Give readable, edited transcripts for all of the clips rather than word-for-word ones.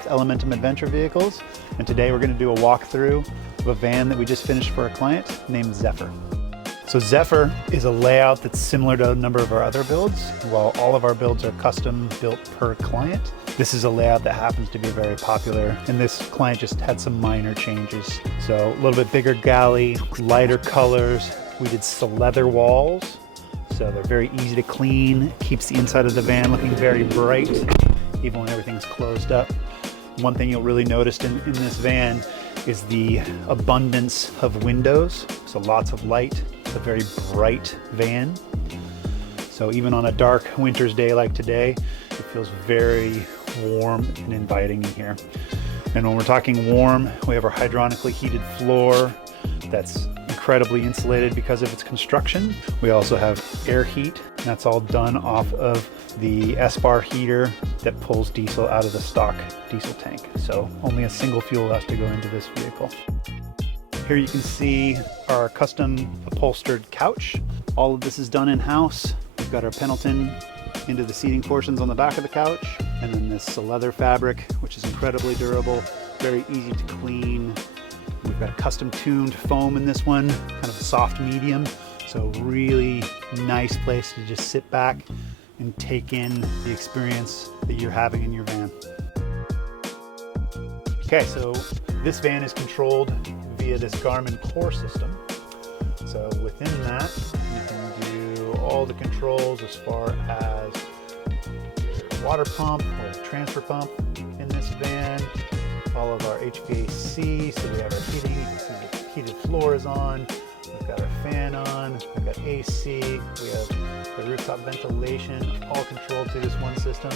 with Elementum adventure vehicles, and today we're going to do a walkthrough of a van that we just finished for a client named Zephyr. So Zephyr is a layout that's similar to a number of our other builds. While all of our builds are custom built per client, this is a layout that happens to be very popular, and this client just had some minor changes. So a little bit bigger galley, lighter colors. We did leather walls, so they're very easy to clean. Keeps the inside of the van looking very bright, even when everything's closed up. One thing you'll really notice in this van is the abundance of windows, so lots of light. It's a very bright van. So even on a dark winter's day like today, it feels very warm and inviting in here. And when we're talking warm, we have our hydronically heated floor that's incredibly insulated because of its construction. We also have air heat, and that's all done off of the S-bar heater that pulls diesel out of the stock diesel tank. So only a single fuel has to go into this vehicle. Here you can see our custom upholstered couch. All of this is done in-house. We've got our Pendleton into the seating portions on the back of the couch, and then this leather fabric, which is incredibly durable, very easy to clean. We've got a custom tuned foam in this one, kind of a soft medium. So really nice place to just sit back and take in the experience that you're having in your van. Okay, so this van is controlled via this Garmin core system. So within that, you can do all the controls as far as your water pump or transfer pump in this van, all of our HVAC, so we have our heating, you can see the heated floor is on, we've got our fan on, we've got AC, we have the rooftop ventilation, all controlled through this one system.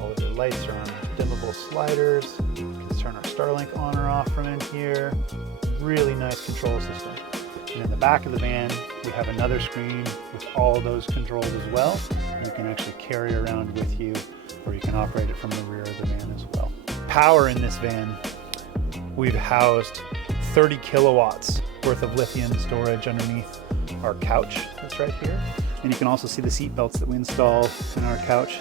All of the lights are on dimmable sliders. We can turn our Starlink on or off from in here. Really nice control system. And in the back of the van, we have another screen with all of those controls as well. You can actually carry around with you, or you can operate it from the rear of the van as well. Power in this van, we've housed 30 kilowatts worth of lithium storage underneath our couch that's right here. And you can also see the seat belts that we installed in our couch,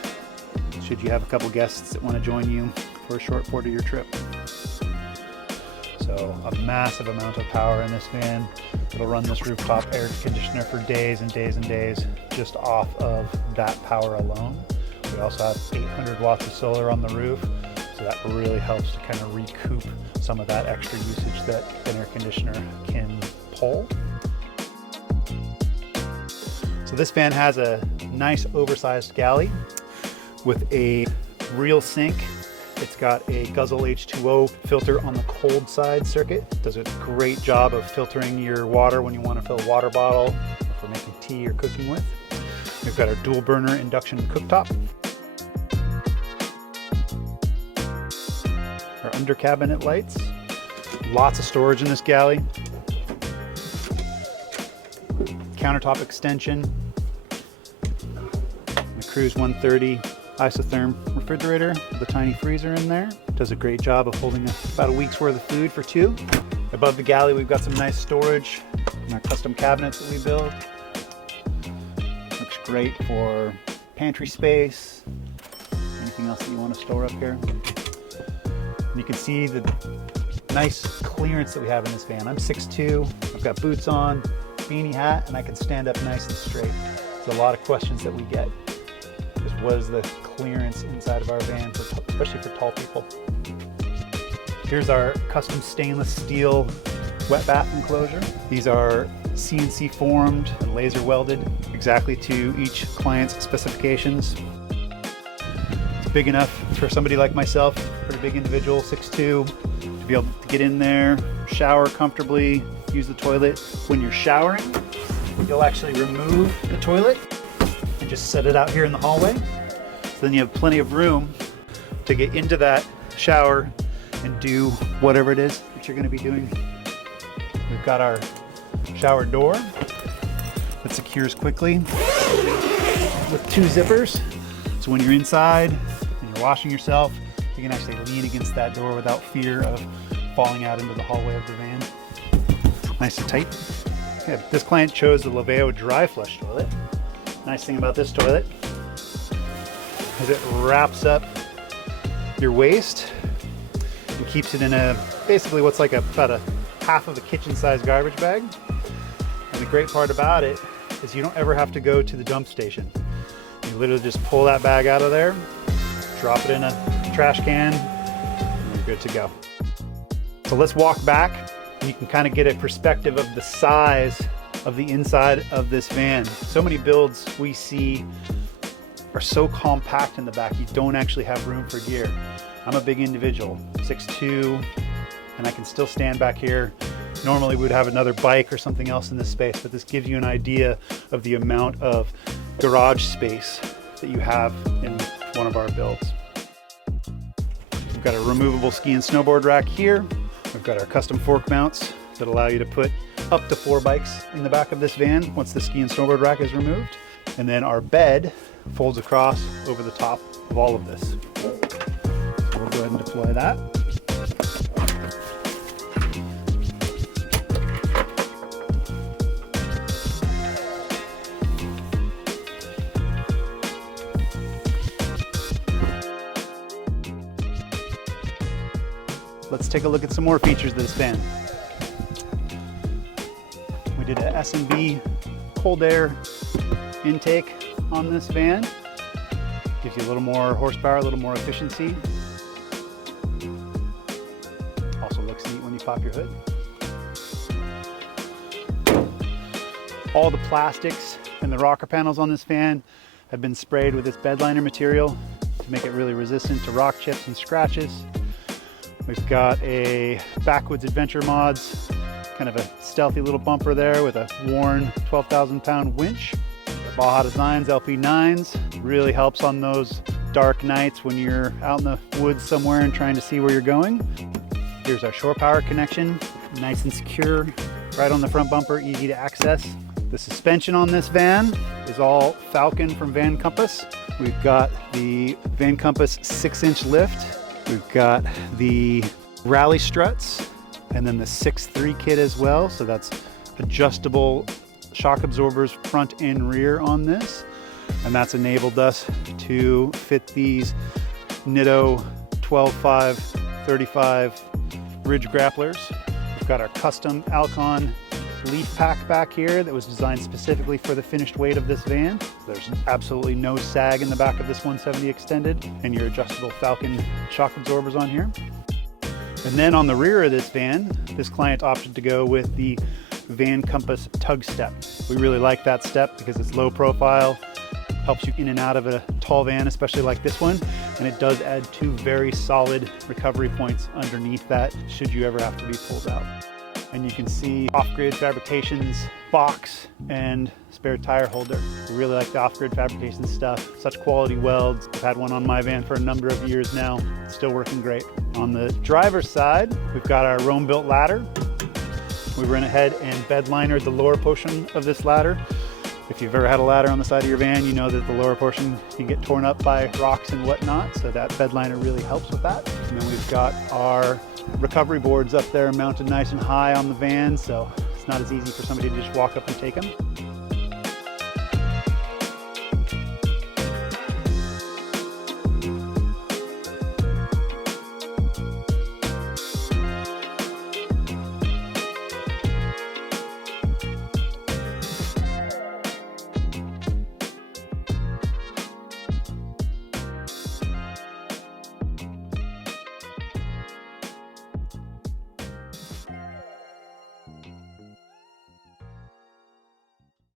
should you have a couple guests that want to join you for a short 40-year trip. So a massive amount of power in this van. It'll run this rooftop air conditioner for days and days and days just off of that power alone. We also have 800 watts of solar on the roof, so that really helps to kind of recoup some of that extra usage that an air conditioner can pull. So this van has a nice oversized galley with a real sink. It's got a Guzzle H2O filter on the cold side circuit. It does a great job of filtering your water when you want to fill a water bottle or for making tea or cooking with. We've got our dual burner induction cooktop. Our under cabinet lights. Lots of storage in this galley. Countertop extension. The Cruise 130 isotherm refrigerator with a tiny freezer in there. Does a great job of holding about a week's worth of food for two. Above the galley, we've got some nice storage in our custom cabinets that we build. Looks great for pantry space, anything else that you want to store up here. And you can see the nice clearance that we have in this van. I'm 6'2", I've got boots on, beanie hat, and I can stand up nice and straight. There's a lot of questions that we get. Just what is the clearance inside of our van, especially for tall people. Here's our custom stainless steel wet bath enclosure. These are CNC formed and laser welded exactly to each client's specifications. It's big enough for somebody like myself, pretty big individual, 6'2", to be able to get in there, shower comfortably, use the toilet. When you're showering, you'll actually remove the toilet and just set it out here in the hallway. So then you have plenty of room to get into that shower and do whatever it is that you're going to be doing. We've got our shower door that secures quickly with 2 zippers. So when you're inside and you're washing yourself, you can actually lean against that door without fear of falling out into the hallway of the van. Nice and tight. Okay, this client chose the Laveo dry flush toilet. Nice thing about this toilet is it wraps up your waist keeps it in basically what's like about a half of a kitchen-sized garbage bag. And the great part about it is you don't ever have to go to the dump station. You literally just pull that bag out of there, drop it in a trash can, and you're good to go. So let's walk back and you can kind of get a perspective of the size of the inside of this van. So many builds we see are so compact in the back, you don't actually have room for gear. I'm a big individual, 6'2", and I can still stand back here. Normally we'd have another bike or something else in this space, but this gives you an idea of the amount of garage space that you have in one of our builds. We've got a removable ski and snowboard rack here. We've got our custom fork mounts that allow you to put up to 4 bikes in the back of this van once the ski and snowboard rack is removed. And then our bed folds across over the top of all of this. We'll go ahead and deploy that. Let's take a look at some more features of this van. We did an S&B cold air intake on this van. Gives you a little more horsepower, a little more efficiency. Also looks neat when you pop your hood. All the plastics and the rocker panels on this van have been sprayed with this bed liner material to make it really resistant to rock chips and scratches. We've got a Backwoods Adventure Mods, kind of a stealthy little bumper there with a worn 12,000 pound winch. Baja Designs LP9s really helps on those dark nights when you're out in the woods somewhere and trying to see where you're going. Here's our shore power connection, nice and secure, right on the front bumper, easy to access. The suspension on this van is all Falcon from Van Compass. We've got the Van Compass 6-inch lift. We've got the rally struts and then the 6.3 kit as well. So that's adjustable shock absorbers front and rear on this. And that's enabled us to fit these Nitto 12.5, 35 ridge grapplers. We've got our custom Alcon leaf pack back here that was designed specifically for the finished weight of this van. There's absolutely no sag in the back of this 170 extended, and your adjustable Falcon shock absorbers on here. And then on the rear of this van, this client opted to go with the Van Compass tug step. We really like that step because it's low profile, helps you in and out of a tall van, especially like this one, and it does add 2 very solid recovery points underneath that should you ever have to be pulled out. And you can see Off-Grid Fabrications box and spare tire holder. We really like the Off-Grid Fabrications stuff. Such quality welds. I've had one on my van for a number of years now. It's still working great. On the driver's side, we've got our Rome built ladder. We went ahead and bed linered the lower portion of this ladder. If you've ever had a ladder on the side of your van, you know that the lower portion can get torn up by rocks and whatnot, so that bed liner really helps with that. And then we've got our recovery boards up there mounted nice and high on the van, so it's not as easy for somebody to just walk up and take them.